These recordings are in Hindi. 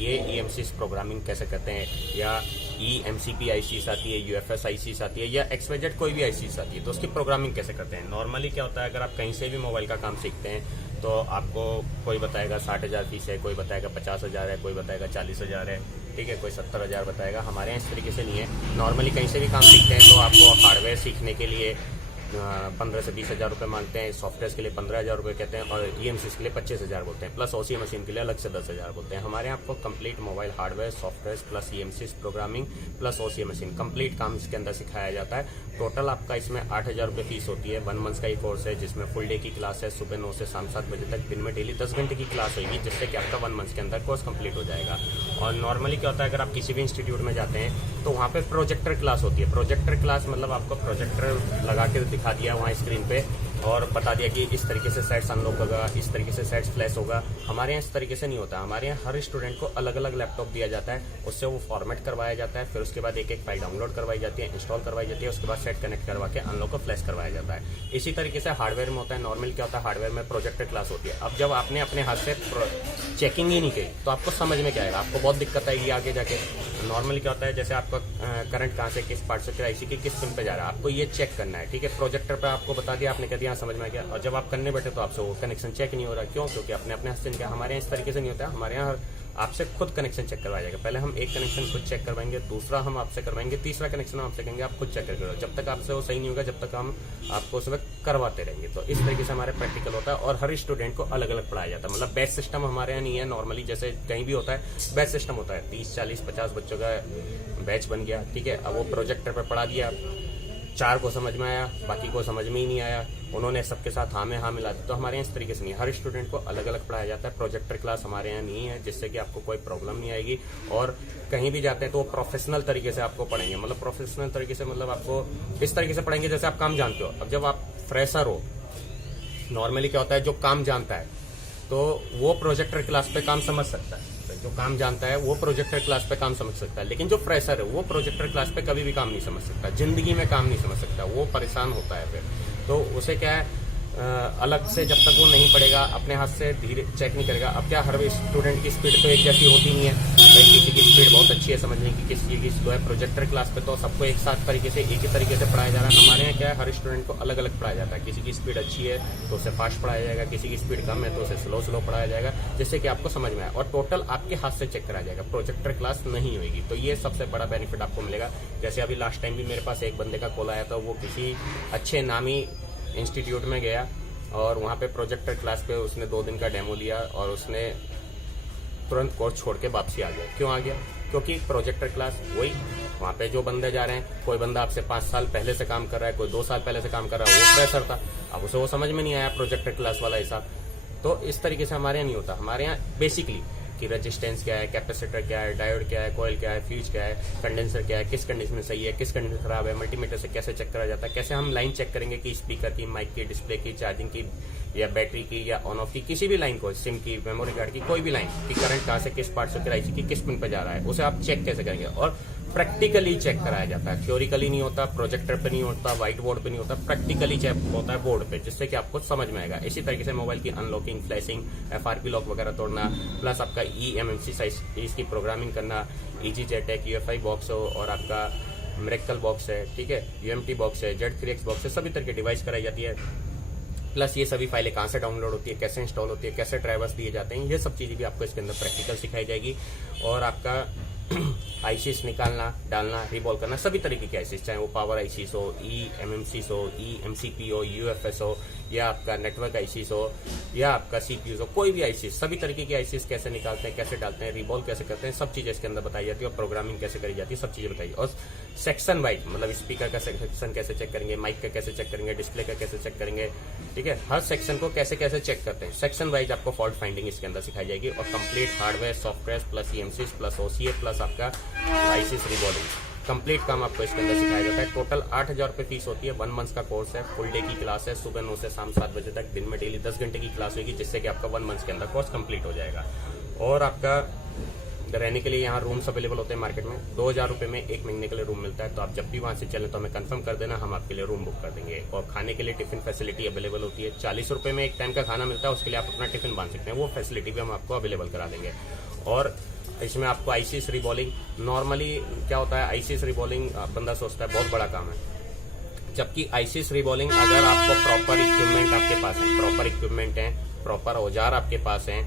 ये EMCs प्रोग्रामिंग कैसे करते हैं, या EMCP ICs आती है, UFS ICs आती है, या XYZ कोई भी ICs आती है, तो उसकी प्रोग्रामिंग कैसे करते हैं। नॉर्मली क्या होता है, अगर आप कहीं से भी मोबाइल का काम सीखते हैं तो आपको कोई बताएगा 60,000 फीस है, कोई बताएगा 50,000 है, कोई बताएगा 40,000 है, ठीक है, कोई 70,000 बताएगा। हमारे यहाँ इस तरीके से नहीं है। नॉर्मली कहीं से भी काम सीखते हैं तो आपको हार्डवेयर सीखने के लिए 15 से 20,000 रुपये मांगते हैं, सॉफ्टवेयर के लिए 15,000 रुपये कहते हैं, और EMCs के लिए 25,000 बोलते हैं, प्लस OCA मशीन के लिए अलग से 10,000 बोलते हैं। हमारे यहाँ आपको complete mobile hardware, software plus EMCs programming plus OCA machine complete काम इसके अंदर सिखाया जाता है। टोटल आपका इसमें 8,000 रुपये फीस होती है। 1 मंथ का ये कोर्स है जिसमें फुल डे की क्लास है, सुबह 9 से शाम 7 बजे तक, दिन में डेली 10 घंटे की क्लास होगी, जिससे कि आपका 1 मंथ के अंदर कोर्स कंप्लीट हो जाएगा। और नॉर्मली क्या होता है, अगर आप किसी भी इंस्टीट्यूट में जाते हैं तो वहाँ पे प्रोजेक्टर क्लास होती है। प्रोजेक्टर क्लास मतलब आपको प्रोजेक्टर लगा के दिखा दिया वहाँ स्क्रीन पे और बता दिया कि इस तरीके से सेट्स अनलॉक होगा, इस तरीके से सेट्स फ्लैश होगा। हमारे यहाँ इस तरीके से नहीं होता। हमारे यहाँ हर स्टूडेंट को अलग अलग लैपटॉप दिया जाता है, उससे वो फॉर्मेट करवाया जाता है, फिर उसके बाद एक एक फाइल डाउनलोड करवाई जाती है, इंस्टॉल करवाई जाती है, उसके बाद सेट कनेक्ट करवा के अनलॉक को फ्लैश करवाया जाता है। इसी तरीके से हार्डवेयर में होता है। नॉर्मल क्या होता है, हार्डवेयर में प्रोजेक्टर क्लास होती है। अब जब आपने अपने हाथ से चेकिंग ही नहीं की तो आपको समझ में क्या आएगा, आपको बहुत दिक्कत आएगी आगे जाके। नॉर्मली क्या होता है, जैसे आपका करंट कहाँ से किस पार्ट से IC की किस पिन पे जा रहा है, आपको ये चेक करना है, ठीक है। प्रोजेक्टर पे आपको बता दिया, आपने कह दिया समझ में आ गया, और जब आप करने बैठे तो आपसे वो कनेक्शन चेक नहीं हो रहा। क्यों? क्योंकि अपने अपने हाथ से नहीं किया। हमारे यहाँ इस तरीके से नहीं होता है। हमारे यहाँ आपसे खुद कनेक्शन चेक करवाया जाएगा। पहले हम एक कनेक्शन खुद चेक करवाएंगे, दूसरा हम आपसे करवाएंगे, तीसरा कनेक्शन हम आपसे कहेंगे आप खुद चेक करके, जब तक आपसे वो सही नहीं होगा जब तक हम आपको उसमें करवाते रहेंगे। तो इस तरीके से हमारे प्रैक्टिकल होता है और हर स्टूडेंट को अलग अलग पढ़ाया जाता है। मतलब बैच सिस्टम हमारे यहाँ नहीं है। नॉर्मली जैसे कहीं भी होता है बैच सिस्टम होता है, 30, 40, 50 बच्चों का बैच बन गया, ठीक है। अब वो प्रोजेक्टर पर पढ़ा दिया, 4 को समझ में आया, बाकी को समझ में ही नहीं आया, उन्होंने सबके साथ हाँ में हाँ मिला दी। तो हमारे यहाँ इस तरीके से नहीं है। हर स्टूडेंट को अलग अलग पढ़ाया जाता है। प्रोजेक्टर क्लास हमारे यहाँ नहीं है, जिससे कि आपको कोई प्रॉब्लम नहीं आएगी। और कहीं भी जाते हैं तो वो प्रोफेशनल तरीके से आपको पढ़ाएंगे। मतलब प्रोफेशनल तरीके से मतलब आपको इस तरीके से पढ़ाएंगे जैसे आप काम जानते हो। अब जब आप फ्रेशर हो, नॉर्मली क्या होता है, जो काम जानता है तो वो प्रोजेक्टर क्लास पे काम समझ सकता है। जो काम जानता है वो प्रोजेक्टर क्लास पे काम समझ सकता है, लेकिन जो फ्रेशर है वो प्रोजेक्टर क्लास पे कभी भी काम नहीं समझ सकता, जिंदगी में काम नहीं समझ सकता, वो परेशान होता है फिर। तो उसे क्या है, अलग से जब तक वो नहीं पढ़ेगा, अपने हाथ से धीरे चेक नहीं करेगा। अब क्या हर स्टूडेंट की स्पीड तो एक जैसी होती नहीं है। किसी की स्पीड बहुत अच्छी है समझने की, किसी की स्लो है। प्रोजेक्टर क्लास पे तो सबको एक साथ तरीके से एक ही तरीके से पढ़ाया जा रहा है। हमारे यहाँ क्या है, हर स्टूडेंट को अलग अलग पढ़ाया जाता है। किसी की स्पीड अच्छी है तो उसे फास्ट पढ़ाया जाएगा, किसी की स्पीड कम है तो उसे स्लो स्लो पढ़ाया जाएगा, जिससे कि आपको समझ में आए। और टोटल आपके हाथ से चेक कराया जाएगा, प्रोजेक्टर क्लास नहीं होगी। तो ये सबसे बड़ा बेनिफिट आपको मिलेगा। जैसे अभी लास्ट टाइम भी मेरे पास एक बंदे का कॉल आया था, वो किसी अच्छे नामी इंस्टीट्यूट में गया और वहाँ पे प्रोजेक्टर क्लास पे उसने 2 दिन का डेमो लिया और उसने तुरंत कोर्स छोड़ के वापसी आ गया। क्यों आ गया? क्योंकि प्रोजेक्टर क्लास वही, वहाँ पे जो बंदे जा रहे हैं, कोई बंदा आपसे 5 साल पहले से काम कर रहा है, कोई 2 साल पहले से काम कर रहा है, वो फ्रेशर था, अब उसे वो समझ में नहीं आया प्रोजेक्टर क्लास वाला हिसाब। तो इस तरीके से हमारे यहाँ नहीं होता। हमारे यहाँ बेसिकली कि रेजिस्टेंस क्या है, कैपेसिटर क्या है, डायोड क्या है, कॉइल क्या है, फ्यूज क्या है, कंडेंसर क्या है, किस कंडीशन में सही है, किस कंडीशन खराब है, मल्टीमीटर से कैसे चेक करा जाता है, कैसे हम लाइन चेक करेंगे कि स्पीकर की, माइक की, डिस्प्ले की, चार्जिंग की या बैटरी की या ऑन ऑफ की, किसी भी लाइन को, सिम की, मेमोरी कार्ड की, कोई भी लाइन की करंट कहाँ से किस पार्ट से IC की किस पिन पे जा रहा है, उसे आप चेक कैसे करेंगे। और प्रैक्टिकली चेक कराया जाता है, थ्योरिकली नहीं होता, प्रोजेक्टर पे नहीं होता, व्हाइट बोर्ड पे नहीं होता, प्रैक्टिकली चेक होता है बोर्ड पे, जिससे कि आपको समझ में आएगा। इसी तरीके से मोबाइल की अनलॉकिंग, फ्लैशिंग, FRP लॉक वगैरह तोड़ना, प्लस आपका EMMC साइज इसकी प्रोग्रामिंग करना, EGJTEC, UFI बॉक्स हो और आपका मिरेकल बॉक्स है, ठीक है, UMT बॉक्स है, Z3X बॉक्स है, सभी तरह की डिवाइस कराई जाती है। प्लस ये सभी फाइलें कहाँ से डाउनलोड होती है, कैसे इंस्टॉल होती है, कैसे ड्राइवर्स दिए जाते हैं, ये सब चीज़ें भी आपको इसके अंदर प्रैक्टिकल सिखाई जाएगी। और आपका ICs निकालना, डालना, रिबॉल करना, सभी तरीके के ICs, चाहे वो पावर ICs हो, EMMCs हो, EMCP हो, UFS हो, या आपका नेटवर्क ICs हो, या आपका CPUs हो, कोई भी ICs, सभी तरीके के ICs कैसे निकालते हैं, कैसे डालते हैं, रिबॉल कैसे करते हैं, सब चीज़ें इसके अंदर बताई जाती है। और प्रोग्रामिंग कैसे करी जाती है, सब चीज़ें बताइए। और सेक्शन वाइज, मतलब स्पीकर का सेक्शन कैसे चेक करेंगे, माइक का कैसे चेक करेंगे, डिस्प्ले का कैसे चेक करेंगे, ठीक है, हर सेक्शन को कैसे कैसे चेक करते हैं, सेक्शन वाइज आपको फॉल्ट फाइंडिंग इसके अंदर सिखाई जाएगी। और complete hardware, software plus EMCs plus OCA plus आपका ICs रिबॉलिंग, कंप्लीट काम आपको इसके अंदर सिखाया जाता है। टोटल 8,000 रुपये फीस होती है। 1 मंथ का कोर्स है, फुल डे की क्लास है, सुबह 9 से शाम 7 बजे तक, दिन में डेली 10 घंटे की क्लास होगी, जिससे कि आपका 1 मंथ के अंदर कोर्स कंप्लीट हो जाएगा। और आपका रहने के लिए यहाँ रूम्स अवेलेबल होते हैं मार्केट में। 2,000 रुपये में 1 महीने के लिए रूम मिलता है। तो आप जब भी वहाँ से चलें तो हमें कंफर्म कर देना, हम आपके लिए रूम बुक कर देंगे। और खाने के लिए टिफिन फैसिलिटी अवेलेबल होती है। 40 रुपये में 1 टाइम का खाना मिलता है, उसके लिए आप अपना टिफिन बांध सकते हैं, वो फैसिलिटी भी हम आपको अवेलेबल करा देंगे। और इसमें आपको आईसीएस रिबॉलिंग, नॉर्मली क्या होता है, आईसीएस रिबॉलिंग बंदा सोचता है बहुत बड़ा काम है, जबकि आईसीएस रिबॉलिंग अगर आपको प्रॉपर इक्विपमेंट आपके पास है, प्रॉपर इक्विपमेंट है, प्रॉपर औजार आपके पास हैं,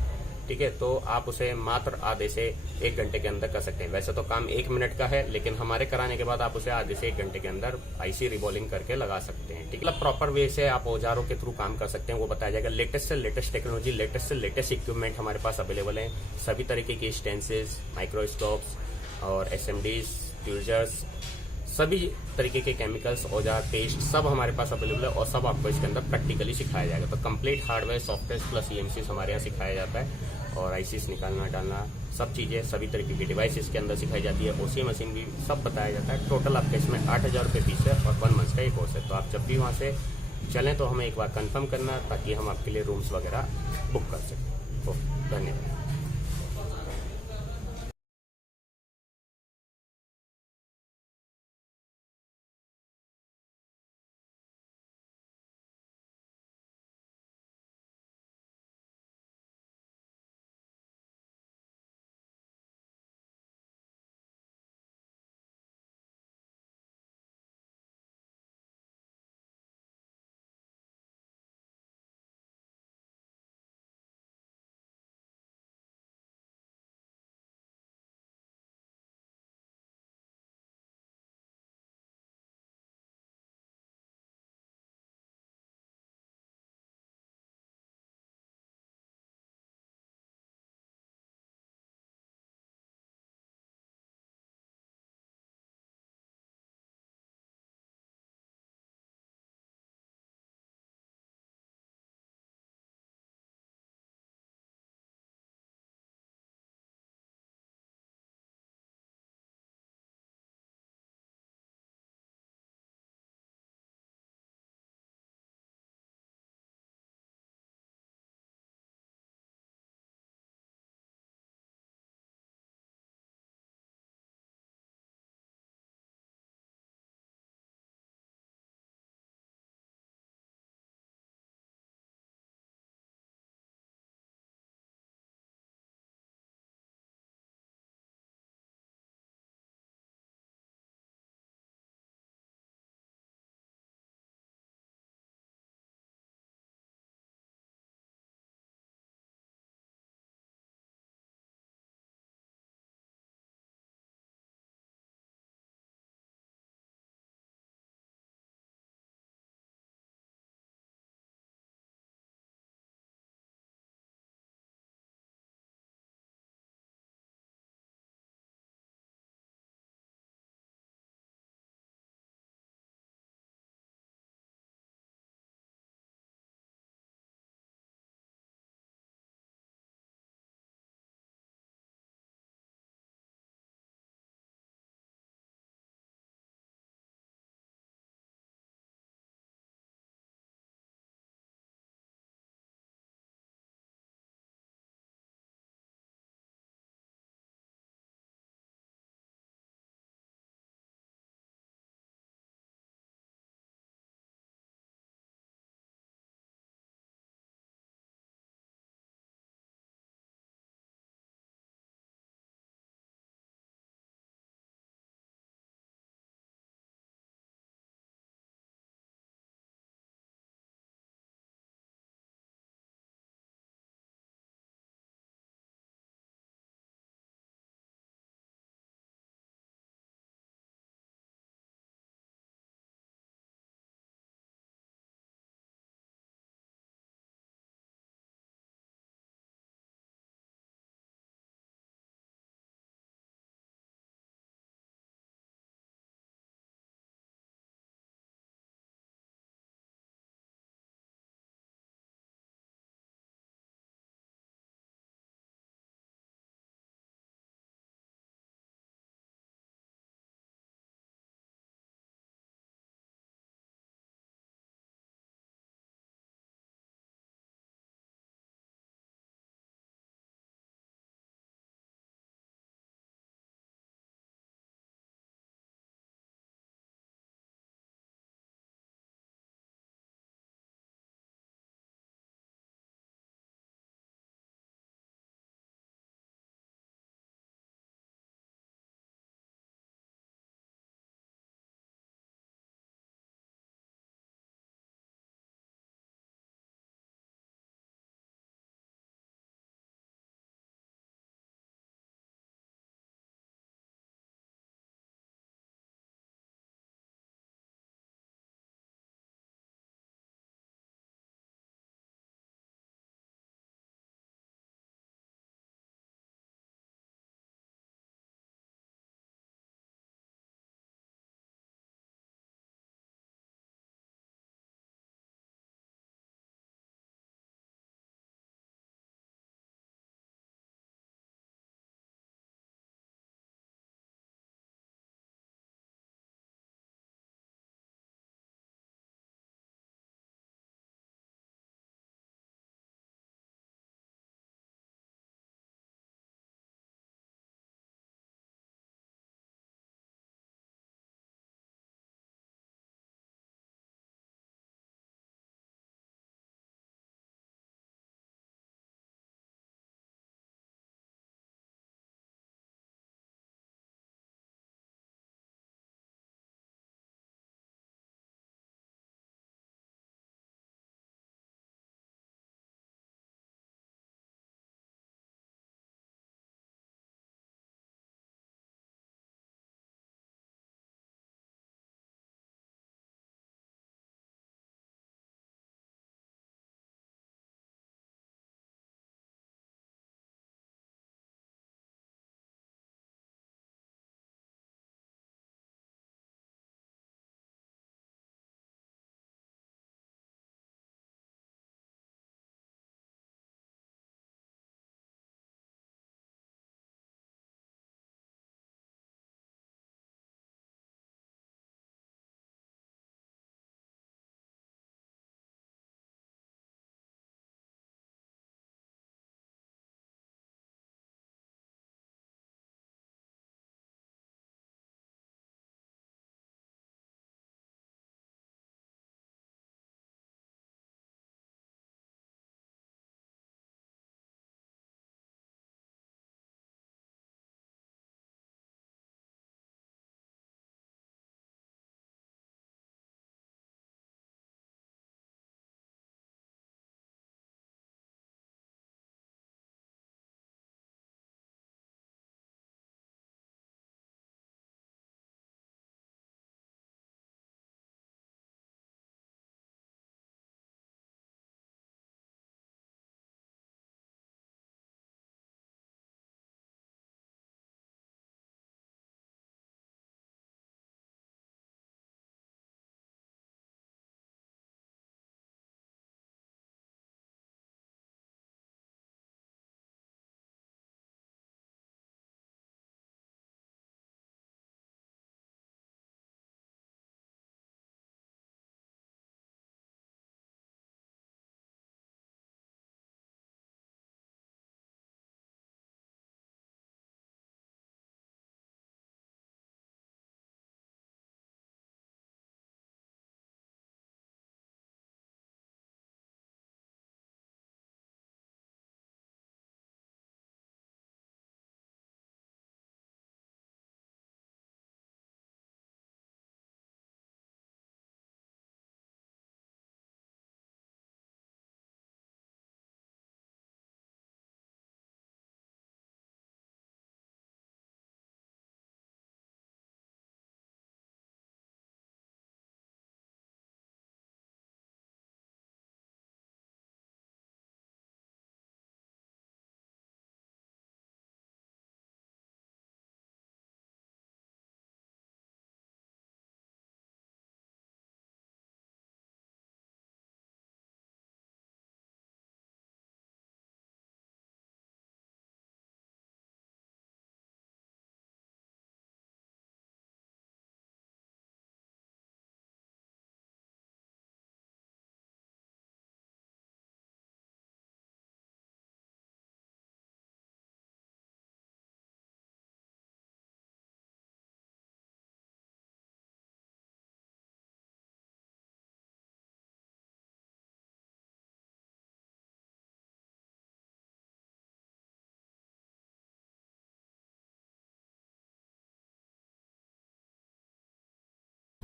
ठीक है, तो आप उसे मात्र आधे से 1 घंटे के अंदर कर सकते हैं। वैसे तो काम 1 मिनट का है, लेकिन हमारे कराने के बाद आप उसे आधे से 1 घंटे के अंदर आईसी रिबॉलिंग करके लगा सकते हैं, ठीक है। मतलब प्रॉपर वे से आप औजारों के थ्रू काम कर सकते हैं, वो बताया जाएगा। लेटेस्ट से लेटेस्ट टेक्नोलॉजी, लेटेस्ट से लेटेस्ट इक्विपमेंट हमारे पास अवेलेबल है। सभी तरीके की स्टेंसिल्स, माइक्रोस्कोप्स और एसएमडीज, ट्यूजर्स, सभी तरीके के केमिकल्स, औजार, पेस्ट सब हमारे पास अवेलेबल है और सब आपको इसके अंदर प्रैक्टिकली सिखाया जाएगा। तो complete hardware, software plus EMC हमारे यहाँ सिखाया जाता है, और आईसीस निकालना डालना सब चीज़ें, सभी तरीके की डिवाइस इसके अंदर सिखाई जाती है। ओसी मशीन भी सब बताया जाता है। टोटल आपका इसमें 8,000 रुपये फीस है और 1 मंथ का एक कोर्स है। तो आप जब भी वहाँ से चलें तो हमें एक बार कंफर्म करना, ताकि हम आपके लिए रूम्स वगैरह बुक कर सकें। ओके, धन्यवाद।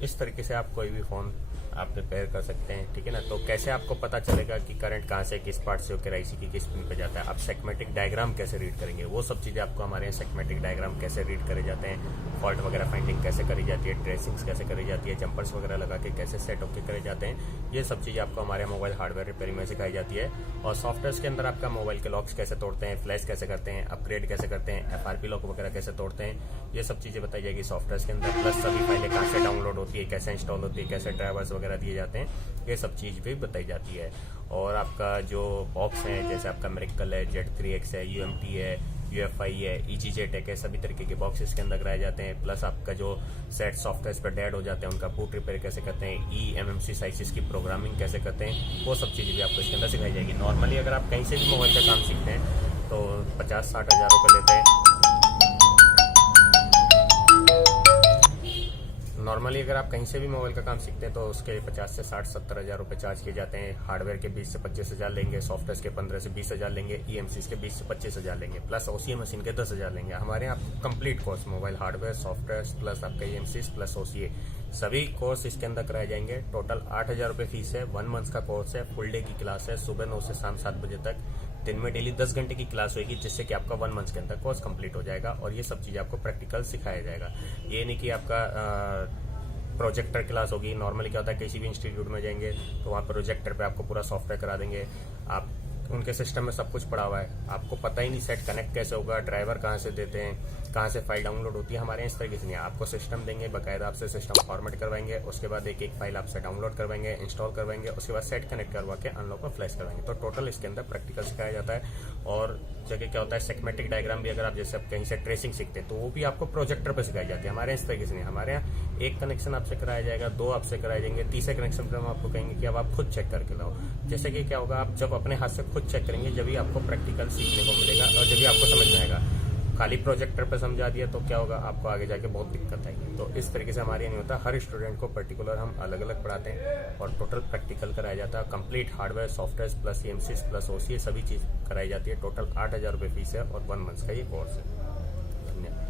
इस तरीके से आप कोई भी फ़ोन आप रिपेयर कर सकते हैं, ठीक है ना। तो कैसे आपको पता चलेगा कि करंट कहाँ से किस पार्ट से होकर आईसी की किस पिन पे जाता है, आप सेगमेटिक डायग्राम कैसे रीड करेंगे, वो सब चीज़ें आपको हमारे यहाँ सेगमेटिक डायग्राम कैसे रीड करे जाते हैं, फॉल्ट वगैरह फाइंडिंग कैसे करी जाती है, ट्रेसिंग्स कैसे करी जाती है, जंपर्स वगैरह लगा के कैसे सेट होकर करे जाते हैं, ये सब चीज़ें आपको हमारे मोबाइल हार्डवेयर रिपेयरिंग में सिखाई जाती है। और सॉफ्टवेयर के अंदर आपका मोबाइल के लॉक्स कैसे तोड़ते हैं, फ्लैश कैसे करते हैं, अपग्रेड कैसे करते हैं, FRP लॉक वगैरह कैसे तोड़ते हैं, ये सब चीज़ें बताई जाएगी सॉफ्टवेयर के अंदर। प्लस सभी फाइलें कहाँ से डाउनलोड होती है, कैसे इंस्टॉल होती है, कैसे ड्राइवर्स वगैरह दिए जाते हैं, ये सब चीज़ भी बताई जाती है। और आपका जो बॉक्स है, जैसे आपका मेरिकल है, Z3X है, UMT है, UFI है, EasyJet है, सभी तरीके के बॉक्स इसके अंदर कराए जाते हैं। प्लस आपका जो सेट सॉफ्टवेयर पर डेड हो जाते हैं उनका बूट रिपेयर कैसे करते हैं, eMMC साइसिस की प्रोग्रामिंग कैसे करते हैं, वो सब चीज़ें भी आपको इसके अंदर सिखाई जाएगी। नॉर्मली अगर आप कहीं से भी मोबाइल का काम सीखते हैं तो 50-60 हज़ार रुपये लेते हैं। नॉर्मली अगर आप कहीं से भी मोबाइल का काम सीखते हैं तो उसके 50 से 60-70 हज़ार रुपये चार्ज किए जाते हैं। हार्डवेयर के 20 से 25 हज़ार लेंगे, सॉफ्टवेयर के 15 से 20 हज़ार लेंगे, EMCs के 20 से 25 हज़ार लेंगे, प्लस OCA मशीन के 10 हज़ार लेंगे। हमारे यहाँ आपको complete course mobile hardware, software plus आपका EMCs प्लस OCA सभी कोर्स इसके अंदर कराए जाएंगे। टोटल 8 हज़ार रुपये फीस है। 1 मंथ का कोर्स है, फुल डे की क्लास है, सुबह 9 से शाम 7 बजे तक। दिन में डेली 10 घंटे की क्लास होगी, जिससे कि आपका 1 मंथ के अंदर कोर्स कंप्लीट हो जाएगा। और ये सब चीज़ें आपको प्रैक्टिकल सिखाया जाएगा। ये नहीं कि आपका प्रोजेक्टर क्लास होगी। नॉर्मली क्या होता है, किसी भी इंस्टीट्यूट में जाएंगे तो वहाँ प्रोजेक्टर पे आपको पूरा सॉफ्टवेयर करा देंगे, आप उनके सिस्टम में सब कुछ पड़ा हुआ है, आपको पता ही नहीं सेट कनेक्ट कैसे होगा, ड्राइवर कहाँ से देते हैं, कहाँ से फाइल डाउनलोड होती है। हमारे यहाँ इस तरीके से नहीं है, आपको सिस्टम देंगे, बाकायदा आपसे सिस्टम फॉर्मेट करवाएंगे, उसके बाद एक एक फाइल आपसे डाउनलोड करवाएंगे, इंस्टॉल करवाएंगे, उसके बाद सेट कनेक्ट करवा के अनलॉक और फ्लैश करवाएंगे। तो टोटल इसके अंदर प्रैक्टिकल सिखाया जाता है। और जगह क्या होता है, सेगमेटिक डायग्राम भी अगर आप जैसे कहीं से ट्रेसिंग सीखते हैं तो वो भी आपको प्रोजेक्टर पर सिखाई जाती है। हमारे यहाँ इस तरीके से नहीं, हमारे यहाँ एक कनेक्शन आपसे कराया जाएगा, 2 आपसे कराए जाएंगे, तीसरे कनेक्शन पर हम आपको कहेंगे कि अब आप खुद चेक करके लाओ। जैसे कि क्या होगा, आप जब अपने हाथ से खुद चेक करेंगे जब आपको प्रैक्टिकल सीखने को मिलेगा और जब भी आपको समझ में आएगा। खाली प्रोजेक्टर पर समझा दिया तो क्या होगा, आपको आगे जाके बहुत दिक्कत आएगी। तो इस तरीके से हमारे नहीं होता, हर स्टूडेंट को पर्टिकुलर हम अलग अलग पढ़ाते हैं और टोटल प्रैक्टिकल कराया जाता है। Complete hardware, software plus EMCs plus OCA सभी चीज़ कराई जाती है। टोटल 8 हज़ार रुपये फीस है और 1 मंथ का ये कोर्स है। धन्यवाद।